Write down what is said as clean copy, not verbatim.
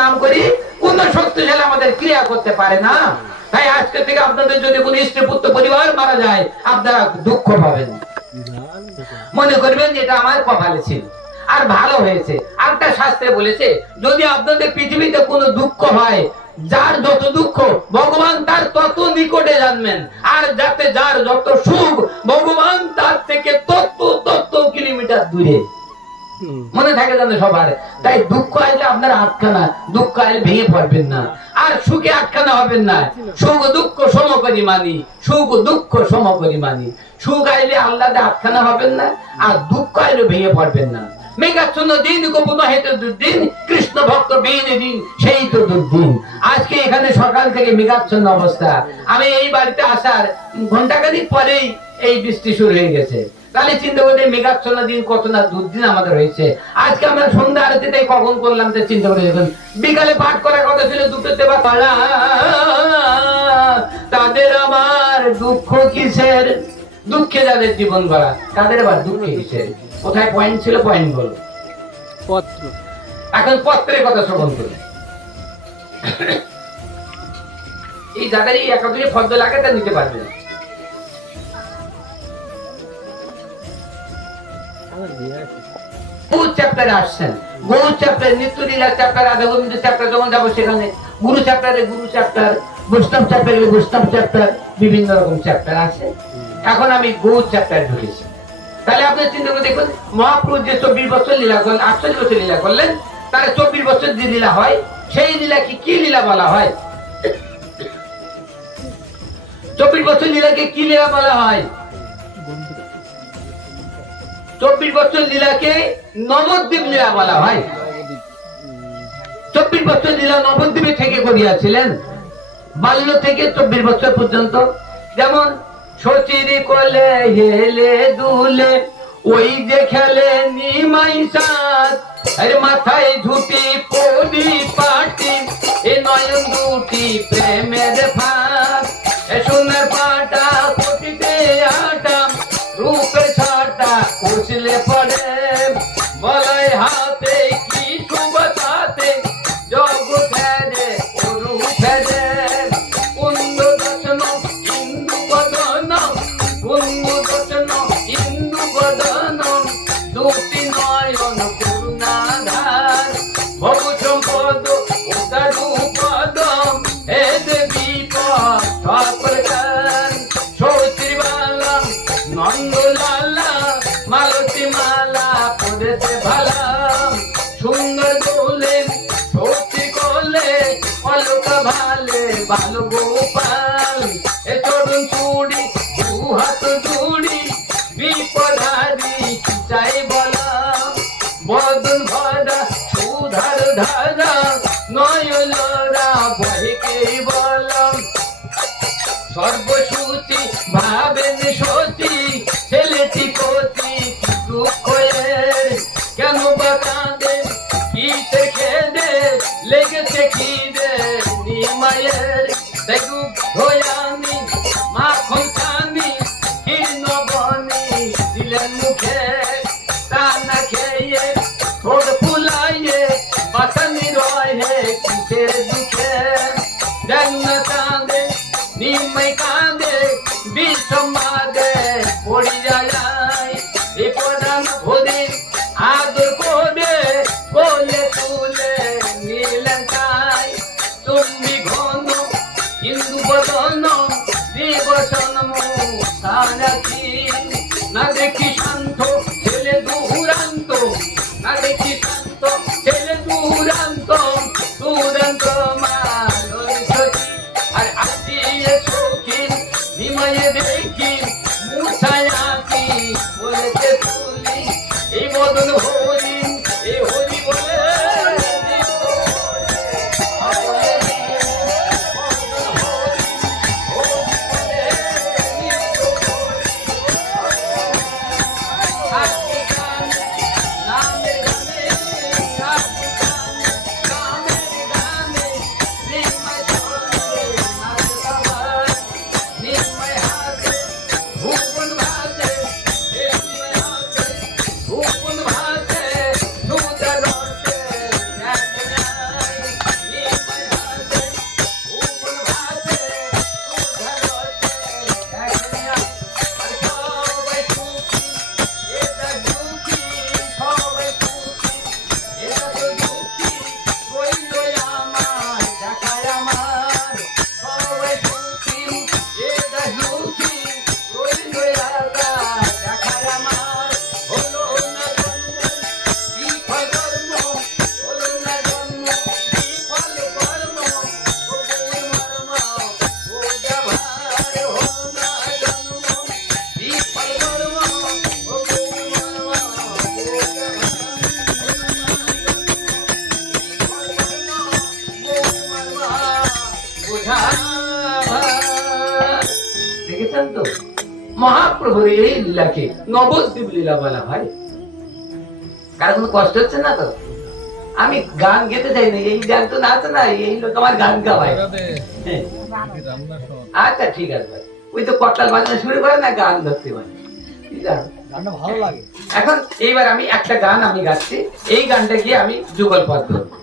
নাম করি, কোন শক্তিশালী আমাদের ক্রিয়া করতে পারে না। তাই আজকে থেকে আপনাদের যদি কোন স্ত্রী পুত্র পরিবার মারা যায়, আপনারা দুঃখ পাবেন, মনে করবেন যে এটা আমার কপালে ছিল আর ভালো হয়েছে। আরেকটা শাস্ত্রে বলেছে, যদি আপনাদের পৃথিবীতে কোনো দুঃখ হয়, যার যত দুঃখ ভগবান তার তত নিকটে জানবেন, আর যাতে যার যত সুখ ভগবান তার থেকে তত কিলোমিটার দূরে। মনে থাকে যেন সবার। তাই দুঃখ আসলে আপনারা আটখানা, দুঃখ আসলে ভেঙে পড়বেন না, আর সুখে আটখানা হবেন না। সুখ দুঃখ সমকরি মানি, সুখ দুঃখ সমকরি মানি। সুখ আইলে আল্লাহতে আটখানা হবেন না, আর দুঃখ আইলে ভেঙে পড়বেন না। মেঘাচ্ছন্ন দিন গোপন হেতু দুর্দিন, কৃষ্ণ ভক্ত বিহীন দিন সেই তো দুর্দিন। আজকে এখানে সকাল থেকে মেঘাচ্ছন্ন অবস্থা। আমি এই বাড়িতে আসার ঘন্টাখানিক পরেই এই বৃষ্টি শুরু হয়ে গেছে। তাহলে চিন্তা করে মেঘাচ্ছন্ন দিন কত না দুর্দিন আমাদের হয়েছে। আজকে আমরা সন্ধ্যা আরতিতে কখন করলাম তো চিন্তা করে দেখুন। বিকালে পাঠ করার কথা ছিল দুটোতে বা পালা, তাদের আমার দুঃখ কিসের? দুঃখে যাদের জীবন গড়া, তাদের আবার দুঃখে কিসের? কোথায় পয়েন্ট ছিল? পয়েন্ট বলো। পত্র। এখন পত্রের কথা শ্রবণ করুন। এই যাদেরই একাধিক ফর্দ লাগে তা নিতে পারবে না। গুরু চ্যাপ্টারে আসছেন, গুরু চ্যাপ্টার, নিত্য লীলা চ্যাপ্টার, রাধা গোবিন্দ চ্যাপ্টার যখন যাবো সেখানে গুরু চ্যাপ্টারে গুরু চ্যাপ্টার, বৈষ্ণব চ্যাপ্টারে বৈষ্ণব চ্যাপ্টার, বিভিন্ন রকম চ্যাপ্টার আছে। এখন আমি গুরু চ্যাপ্টারে ঢুকেছি। তাহলে আপনি চিন্তা করে দেখুন, মহাপ্রভু যে 24 বছর লীলা করলেন, 48 বছর লীলা করলেন, তার 24 বছর যে লীলা হয়, সেই লীলা কি লীলা বলা হয়? 24 বছর লীলাকে কি লীলা বলা হয়? 24 বছর লীলাকে নবদ্বীপ লীলা বলা হয়। 24 বছর লীলা নবদ্বীপে থেকে করিয়াছিলেন, বাল্য থেকে 24 বছর পর্যন্ত। যেমন সচির কোলে হেলে দুলে ওই যে খেলে নিমাই সাত, আর মাথায় ঝুটি পরি পাটি, এ নয়ন দুটি প্রেমের ফাঁক, এ সোনার পাটা কটিতে আটা, রূপের ছাটা কুচলে পড়ে, বলাই হাতে কি শুভতাতে জগতে অরু ফেরে, কুন্দ দর্শন ইন্দু বদন, কুন্দ দর্শন ইন্দু বদন, দুটি নয়ন করুণাধার, ভব সম্পদ উদারু পদম, হে দেবী সকলকার, সৌত্রীবালা নন্দলালা, মালতী মালা পড়েছে ভালা, সুন্দর দোলে সৌত্রী কোলে, অলকা ভালে বাল গোপাল, এ চরণ চুড়ি দু হাত জুড়ি, বিপদারি চাই বলা, বদন ভরা সুধার ধারা, নয়নরা বহিকে বলম, সর্বসূচি ভাবেন সচি, ছেলেটি কচি দুঃখ এর, কেন বা কাঁদে কিসের খেদে, লেগেছে খিদে নিমায়ের, দেখু ধয়ানি মাখন খানি, কীর্ণ বনি দিলেন মুখে, তা না খেয়ে ঠোঁট ফুলাইয়ে বাসানি রয়ে কিসের দুঃখে, দেন না কাঁদে নিমাই কাঁদে, বিষমাদে পড়ি যায়, এ প্রধান ভোদে আদর করে বলে তুলে নিলেন তাই, তুমি ঘন হিন্দু বদন দিবসন মুখানাথি, না দেখি শান্ত ছেলে দুরান্ত, না দেখি শান্ত ছেলে দুরান্ত, দুরান্ত মালয় সখী, আর আসিয়ে সখী নিমায়ে দেখি দেখেছেন তো মহাপ্রভুর এই লীলাকে নবদ্বীপ লীলা বলা হয়। কার কোনো কষ্ট হচ্ছে না তো? আমি গান গেতে চাই না, এই গান তো নাচ না, এই লোক আমার গান গাওয়ায়। হ্যাঁ। আচ্ছা ঠিক আছে ভাই, ওই তো করতাল বাজানো শুরু করে না, গান ধরতে পারে, ভালো লাগে। এখন এইবার আমি একটা গান আমি গাচ্ছি, এই গানটা গিয়ে আমি যুগল পদ ধরবো।